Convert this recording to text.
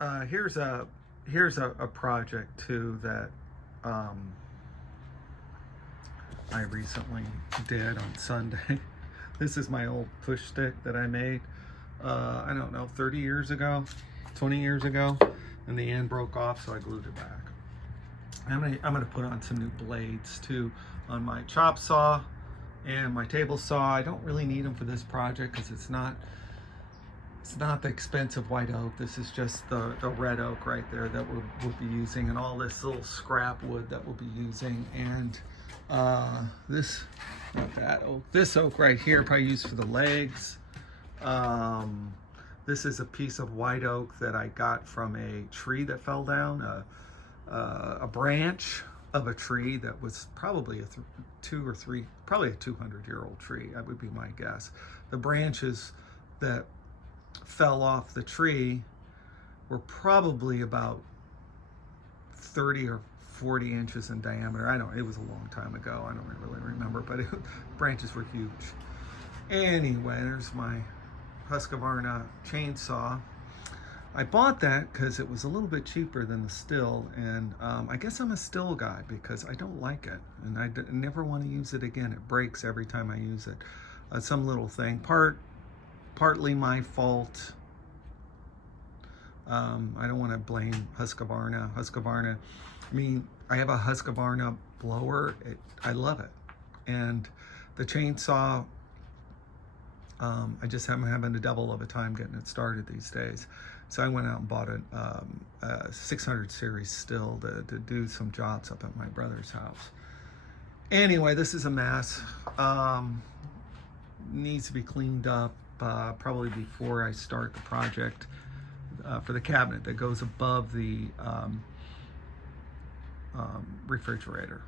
Here's a project too that um, I recently did on Sunday. This is my old push stick that I made. I don't know, 30 years ago, 20 years ago, and the end broke off, so I glued it back. I'm gonna put on some new blades too on my chop saw and my table saw. I don't really need them for this project because it's not the expensive white oak. This is just the red oak right there that we'll be using, and all this little scrap wood that we'll be using. And this, not that oak, this oak right here, probably used for the legs. This is a piece of white oak that I got from a tree that fell down, a branch of a tree that was probably probably a 200-year-old tree. That would be my guess. The branches that fell off the tree were probably about 30 or 40 inches in diameter. It was a long time ago. I don't really remember, but branches were huge. Anyway, there's my Husqvarna chainsaw. I bought that because it was a little bit cheaper than the still, and I guess I'm a still guy because I don't like it, and I never want to use it again. It breaks every time I use it. Some little thing, partly my fault. I don't want to blame Husqvarna. I mean, I have a Husqvarna blower. I love it, and the chainsaw. I just am having a double of a time getting it started these days. So I went out and bought a 600 series still to do some jobs up at my brother's house. Anyway, this is a mess. Needs to be cleaned up probably before I start the project for the cabinet that goes above the refrigerator.